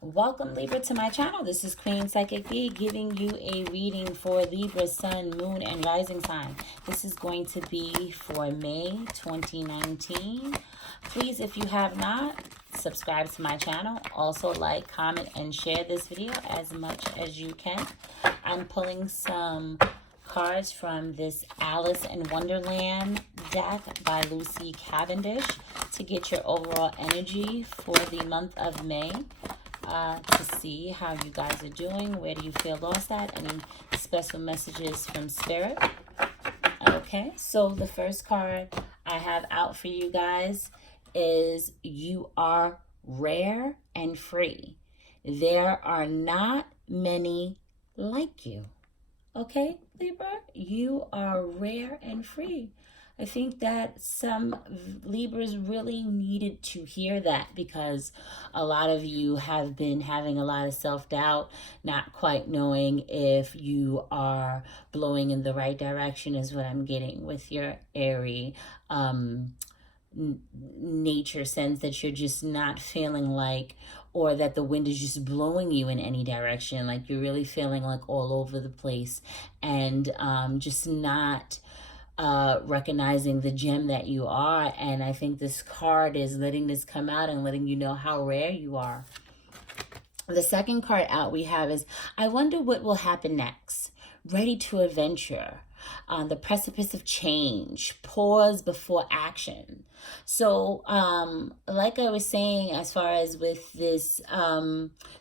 Welcome, Libra, to my channel. This is Queen Psychic B giving you a reading for Libra, Sun, Moon, and Rising sign. This is going to be for May 2019. Please, if you have not, subscribe to my channel. Also, like, comment, and share this video as much as you can. I'm pulling some cards from this Alice in Wonderland deck by Lucy Cavendish to get your overall energy for the month of May. To see how you guys are doing. Where do you feel lost at? Any special messages from Spirit? Okay, so the first card I have out for you guys is you are rare and free. There are not many like you. Okay, Libra, you are rare and free. I think that some Libras really needed to hear that because a lot of you have been having a lot of self-doubt, not quite knowing if you are blowing in the right direction is what I'm getting with your airy nature sense, that you're just not feeling like, or that the wind is just blowing you in any direction, like you're really feeling like all over the place and just not recognizing the gem that you are. And I think this card is letting this come out and letting you know how rare you are. The second card out we have is I wonder what will happen next. Ready to adventure. On the precipice of change, pause before action. So like I was saying, as far as with this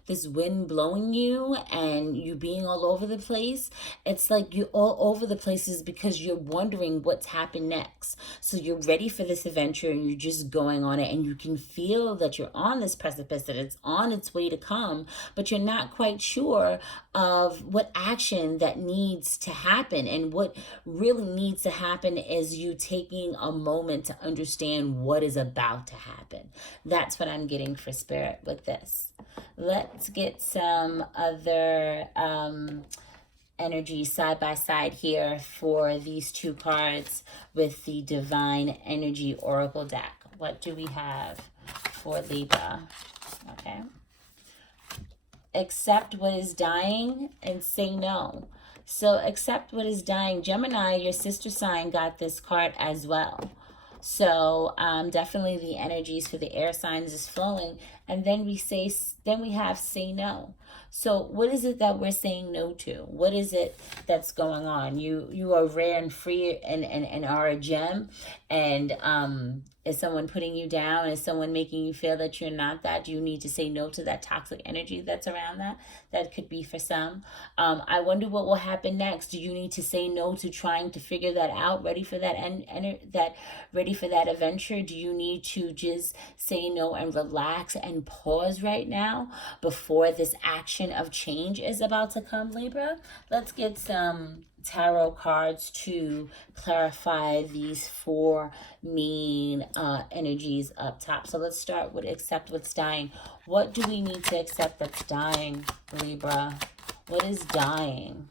this wind blowing you and you being all over the place, it's like you're all over the places because you're wondering what's happened next. So you're ready for this adventure and you're just going on it, and you can feel that you're on this precipice, that it's on its way to come, but you're not quite sure of what action that needs to happen. And what really needs to happen is you taking a moment to understand what is about to happen. That's what I'm getting for Spirit with this. Let's get some other energy side by side here for these two cards with the Divine Energy Oracle deck. What do we have for Libra? Okay. Accept what is dying and say no. So accept what is dying. Gemini, your sister sign, got this card as well. So definitely the energies for the air signs is flowing. And then we have say no. So what is it that we're saying no to? What is it that's going on? You are rare and free and are a gem. And is someone putting you down? Is someone making you feel that you're not that? Do you need to say no to that toxic energy that's around that? That could be for some. I wonder what will happen next. Do you need to say no to trying to figure that out? Ready for that ready for that adventure? Do you need to just say no and relax and pause right now before this action of change is about to come, Libra? Let's get some tarot cards to clarify these four main energies up top. So let's start with accept what's dying. What do we need to accept that's dying, Libra? What is dying?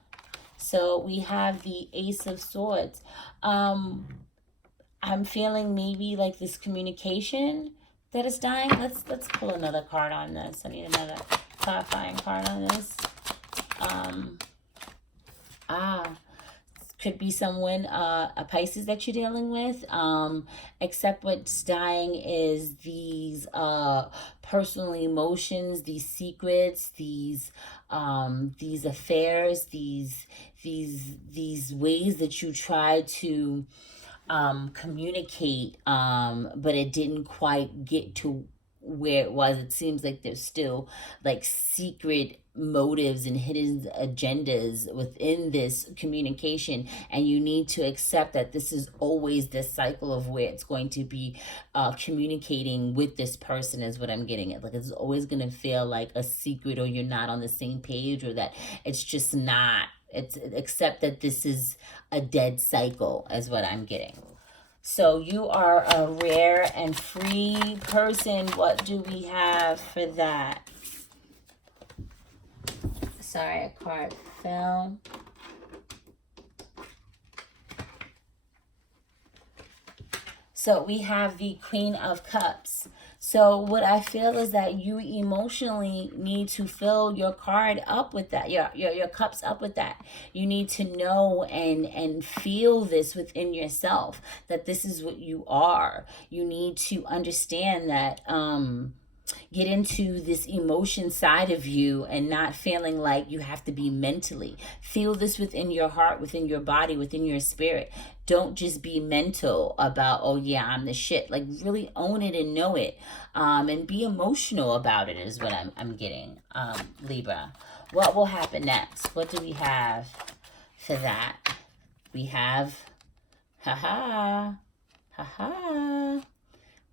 So we have the Ace of Swords. I'm feeling maybe like this communication that is dying. Let's pull another card on this. I need another clarifying card on this. Could be someone, a Pisces that you're dealing with. Except what's dying is these personal emotions, these secrets, these affairs, these ways that you try to communicate, but it didn't quite get to where it was. It seems like there's still like secret motives and hidden agendas within this communication, and you need to accept that this is always this cycle of where it's going to be communicating with this person is what I'm getting at. Like it's always going to feel like a secret, or you're not on the same page, or that it's just not, it's accept that this is a dead cycle is what I'm getting. So you are a rare and free person. What do we have for that? Sorry, a card fell. So we have the Queen of Cups. So what I feel is that you emotionally need to fill your card up with that, your cups up with that. You need to know and feel this within yourself, that this is what you are. You need to understand that get into this emotion side of you and not feeling like you have to be mentally. Feel this within your heart, within your body, within your spirit. Don't just be mental about, oh yeah, I'm the shit. Like really own it and know it. And be emotional about it is what I'm getting, Libra. What will happen next? What do we have for that? We have, haha, haha.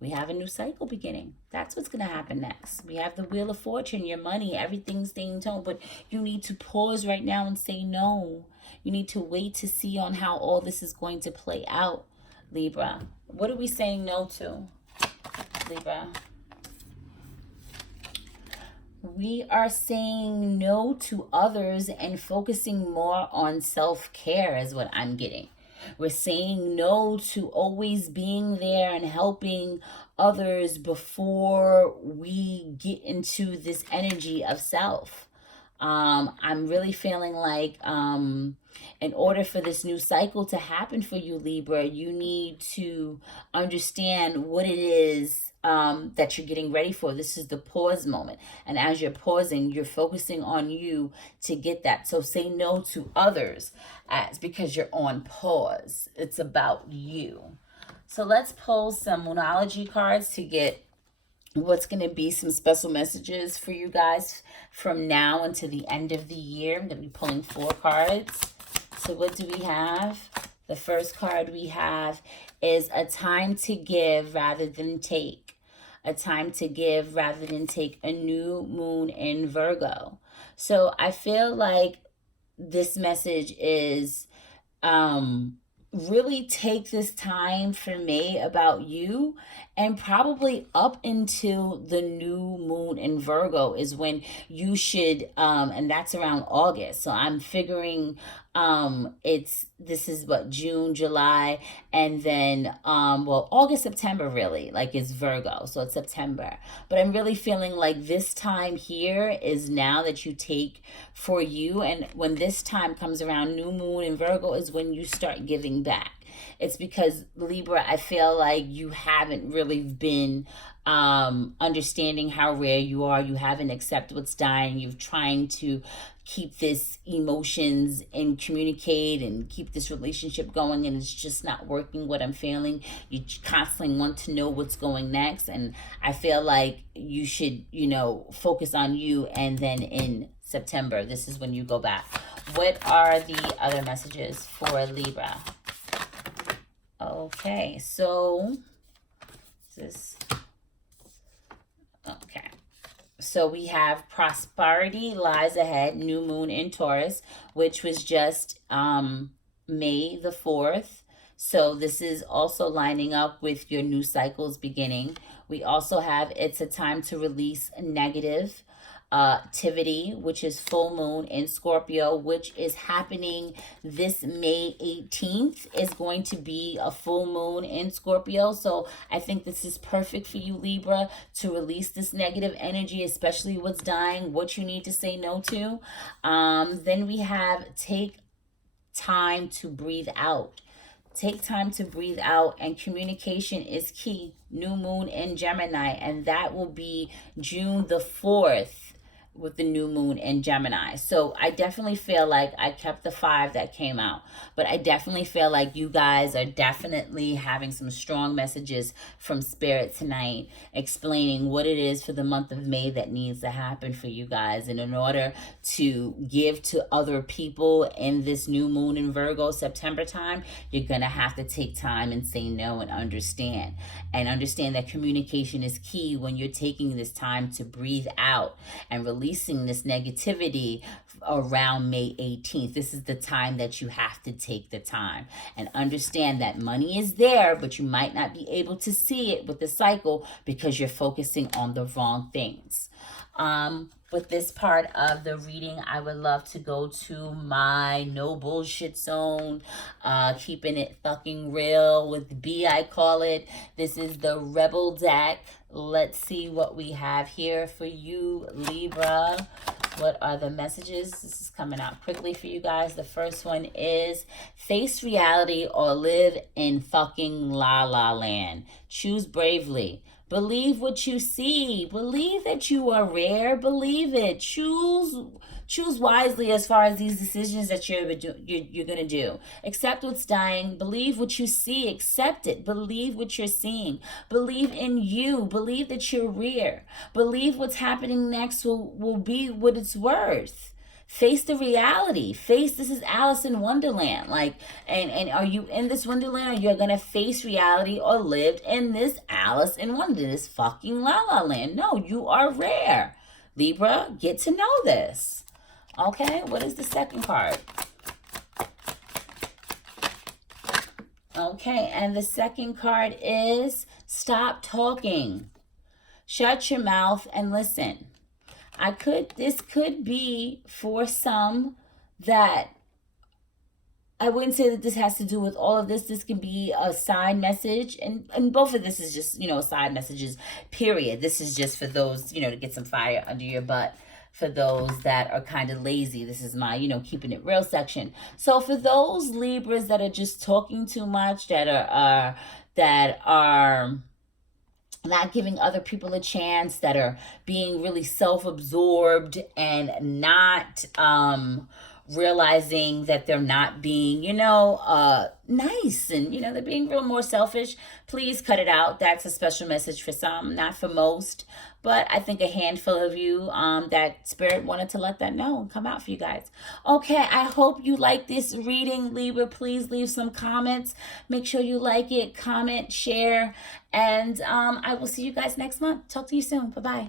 We have a new cycle beginning. That's what's going to happen next. We have the Wheel of Fortune, your money, everything's staying toned. But you need to pause right now and say no. You need to wait to see on how all this is going to play out, Libra. What are we saying no to, Libra? We are saying no to others and focusing more on self-care is what I'm getting. We're saying no to always being there and helping others before we get into this energy of self. I'm really feeling like in order for this new cycle to happen for you, Libra, you need to understand what it is that you're getting ready for. This is the pause moment. And as you're pausing, you're focusing on you to get that. So say no to others as because you're on pause. It's about you. So let's pull some Moonology cards to get what's going to be some special messages for you guys from now until the end of the year. I'm going to be pulling 4 cards. So what do we have? The first card we have is a time to give rather than take. A time to give rather than take. A new moon in Virgo. So I feel like this message is really take this time for me about you, and probably up until the new moon in Virgo is when you should and that's around August. So I'm figuring this is what, June, July, and then well, August, September really like is Virgo, so it's September. But I'm really feeling like this time here is now that you take for you, and when this time comes around, new moon in Virgo is when you start giving back. It's because, Libra, I feel like you haven't really been understanding how rare you are. You haven't accepted what's dying. You're trying to keep this emotions and communicate and keep this relationship going, and it's just not working. What I'm feeling, you constantly want to know what's going next, and I feel like you should, focus on you, and then in September, this is when you go back. What are the other messages for Libra? Okay, so this, okay. So we have prosperity lies ahead, new moon in Taurus, which was just May the 4th. So this is also lining up with your new cycles beginning. We also have it's a time to release negative activity, which is full moon in Scorpio, which is happening this May 18th, is going to be a full moon in Scorpio. So I think this is perfect for you, Libra, to release this negative energy, especially what's dying, what you need to say no to. Then we have take time to breathe out. Take time to breathe out, and communication is key. New moon in Gemini, and that will be June the 4th with the new moon in Gemini. So I definitely feel like I kept the 5 that came out, but I definitely feel like you guys are definitely having some strong messages from Spirit tonight, explaining what it is for the month of May that needs to happen for you guys. And in order to give to other people in this new moon in Virgo September time, you're gonna have to take time and say no, and understand that communication is key when you're taking this time to breathe out and releasing this negativity around May 18th. This is the time that you have to take the time and understand that money is there, but you might not be able to see it with the cycle because you're focusing on the wrong things. With this part of the reading, I would love to go to my no bullshit zone, keeping it fucking real with B, I call it. This is the Rebel deck. Let's see what we have here for you, Libra. What are the messages? This is coming out quickly for you guys. The first one is face reality or live in fucking la la land. Choose bravely. Believe what you see. Believe that you are rare. Believe it. Choose wisely as far as these decisions that you're going to do. Accept what's dying. Believe what you see. Accept it. Believe what you're seeing. Believe in you. Believe that you're rare. Believe what's happening next will be what it's worth. Face the reality. This is Alice in Wonderland. Like, and are you in this Wonderland, or you're gonna face reality or live in this Alice in Wonderland, this fucking La La Land? No, you are rare. Libra, get to know this. Okay, what is the second card? Okay, and the second card is stop talking. Shut your mouth and listen. This could be for some that I wouldn't say that this has to do with all of this. This can be a side message, and both of this is just, side messages, period. This is just for those, to get some fire under your butt. For those that are kind of lazy, this is my, keeping it real section. So for those Libras that are just talking too much, that are not giving other people a chance, that are being really self-absorbed and not realizing that they're not being, nice, and, they're being real more selfish, please cut it out. That's a special message for some, not for most. But I think a handful of you, that Spirit wanted to let that know and come out for you guys. Okay, I hope you like this reading, Libra. Please leave some comments. Make sure you like it, comment, share, and I will see you guys next month. Talk to you soon. Bye-bye.